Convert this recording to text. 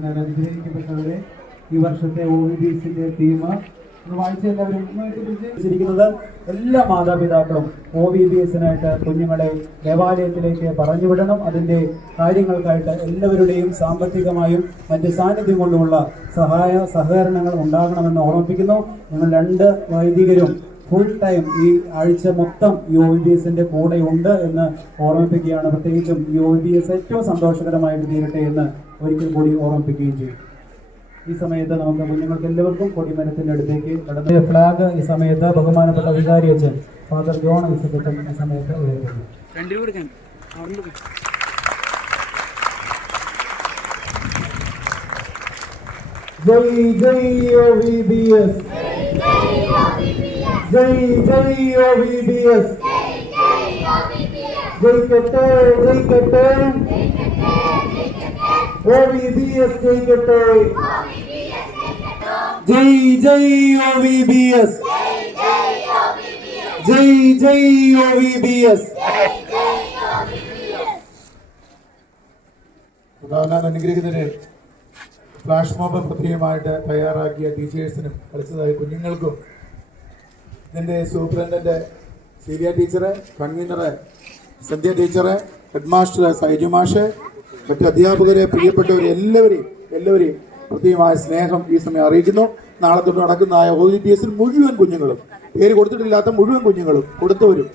അങ്ങനെ അനുഗ്രഹിക്കപ്പെട്ടവരെ ഈ വർഷത്തെ OVBSന്റെ തീം വായിച്ച എല്ലാവരും വെച്ചിരിക്കുന്നത് എല്ലാ മാതാപിതാക്കളും OVBSനായിട്ട് കുഞ്ഞുങ്ങളെ ദേവാലയത്തിലേക്ക് പറഞ്ഞുവിടണം. അതിൻ്റെ കാര്യങ്ങൾക്കായിട്ട് എല്ലാവരുടെയും സാമ്പത്തികമായും മറ്റ് സാന്നിധ്യം കൊണ്ടുമുള്ള സഹകരണങ്ങൾ ഉണ്ടാകണമെന്ന് ഓർമ്മിപ്പിക്കുന്നു. ഞങ്ങൾ 2 വൈദികരും ഫുൾ ടൈം ഈ ആഴ്ച മൊത്തം ഈ OVBSന്റെ കൂടെ ഉണ്ട് എന്ന് ഓർമ്മിപ്പിക്കുകയാണ്. പ്രത്യേകിച്ചും ഈ OVBS ഏറ്റവും സന്തോഷകരമായിട്ട് തീരട്ടെ എന്ന് ഒരിക്കൽ കൂടി ഓർമ്മിപ്പിക്കുകയും ചെയ്യും. ഈ സമയത്ത് നമുക്ക് കുഞ്ഞുങ്ങൾക്ക് എല്ലാവർക്കും കൊടിമരത്തിന്റെ അടുത്തേക്ക് കടന്ന ഫ്ലാഗ് ഈ സമയത്ത് ബഹുമാനപ്പെട്ട വികാരി അച്ഛൻ ഫാദർ ജോൺ ഐസക്കച്ചൻ ഈ സമയത്ത് ഉയർത്തുന്നു. ജയ് ജയ് OVBS, ജയ് ജയ് OVBS, ജയിക്കട്ടെ ജയിക്കട്ടെ OVBS ജയിക്കട്ടെ. ജയ് ജയ് OVBS, ജയ് ജയ് OVBS. അനുഗ്രഹിക്കുന്നതിന് ഫ്ലാഷ് മോബ് പ്രത്യേകമായിട്ട് തയ്യാറാക്കിയ ടീച്ചേഴ്സിനും കളിച്ചതായ കുഞ്ഞുങ്ങൾക്കും ഇതിൻ്റെ സൂപ്രണ്ടന്റ് സീരിയ ടീച്ചറ്, കൺവീനറ് സന്ധ്യ ടീച്ചറ്, ഹെഡ് മാസ്റ്റർ സൈജു മാഷ്, മറ്റ് അധ്യാപകരെ, പ്രിയപ്പെട്ടവരെ എല്ലാവരെയും പ്രത്യേകമായ സ്നേഹം ഈ സമയം അറിയിക്കുന്നു. നാളെ തൊട്ട് നടക്കുന്നതായ OVBSൽ മുഴുവൻ കുഞ്ഞുങ്ങളും, പേര് കൊടുത്തിട്ടില്ലാത്ത മുഴുവൻ കുഞ്ഞുങ്ങളും കൊടുത്തവരും